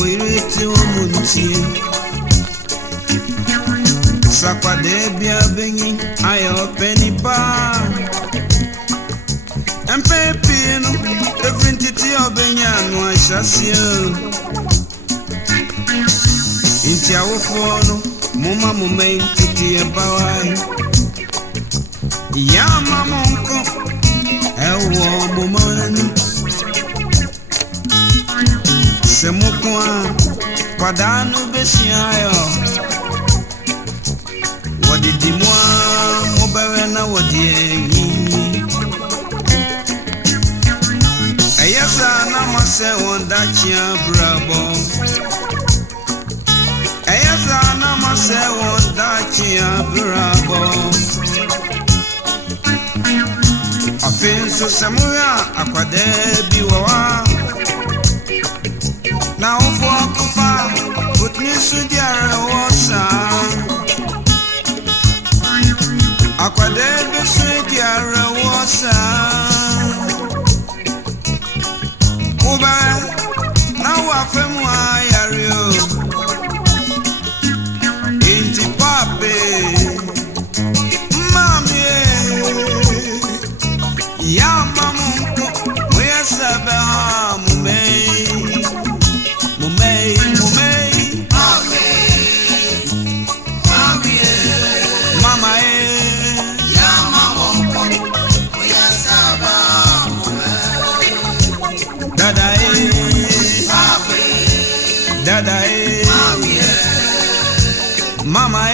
wiriti omunti Sakwa debia bengi ayo penipa Empepe no everintiti obenya no ashasio Inti awofo no muma titi empawai Yama monko ewo mumani Semukwa padanu besiayo Wadi dimwa mubewe na wadi yini Ayasa na mase wondachia brabo Ayasa na mase wondachia brabo Afinso samuya akwade biwawa Na ufo akufa utnisu diare wotsa Akwade bisu diare wotsa Uba na wafemu ayario Inti pape Mami Ya mamunko Mwesaba mumei Mumei Mama Ya mamunko Mwesaba mumei Dada Dada Mama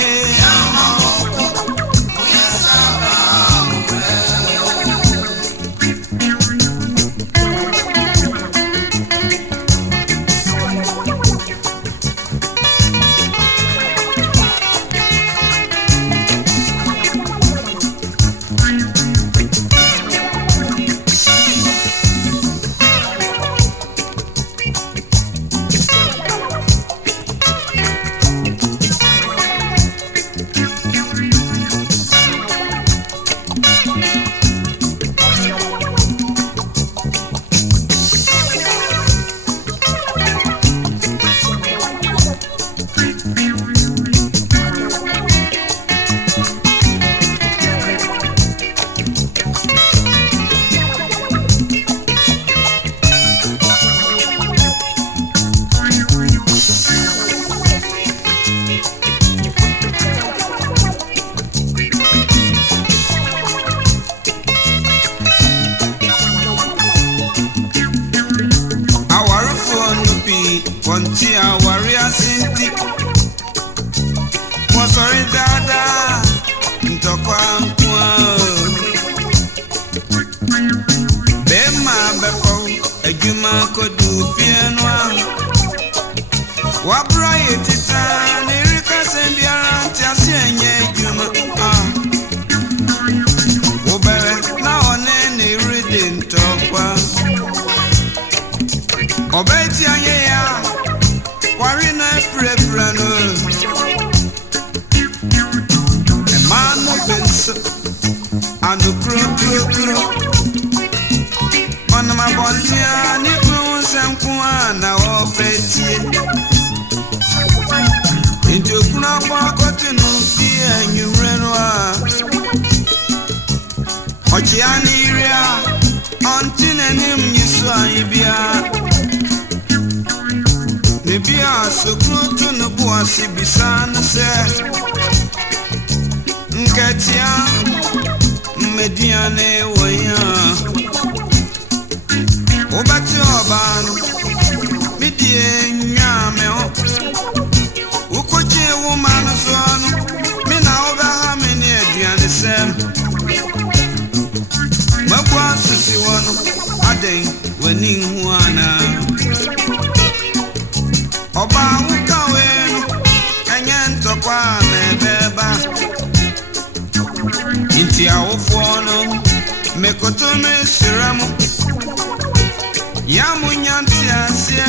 Wanti awaria sinti Wasori dada Ntokwa mkwa Bema beko Ejuma kodu pienwa Wabra yetita Nirika sembiara Ntiasi enye ejuma Ubere na one niridi ntokwa Obeti anye ya Warina prefrano Emano benso Anu kro Mana mabontia Ni kro semkuwa na ofetie Injo kuna kwa kotinu Pia nyumrenwa Ochiani iria Ontine nimnyisu aibia Nibia sukrutu nubuwa sibisana se Nketia Mediane waya Obati obanu Midie nyameo Ukoche wumanu swanu Mina obaha mini ediane sem Mabwa susi wanu Adeng weni huana Oba ukawenu Enyentokwa nebeba Inti awufono Mekoto mesiramu Yamu nyanti asye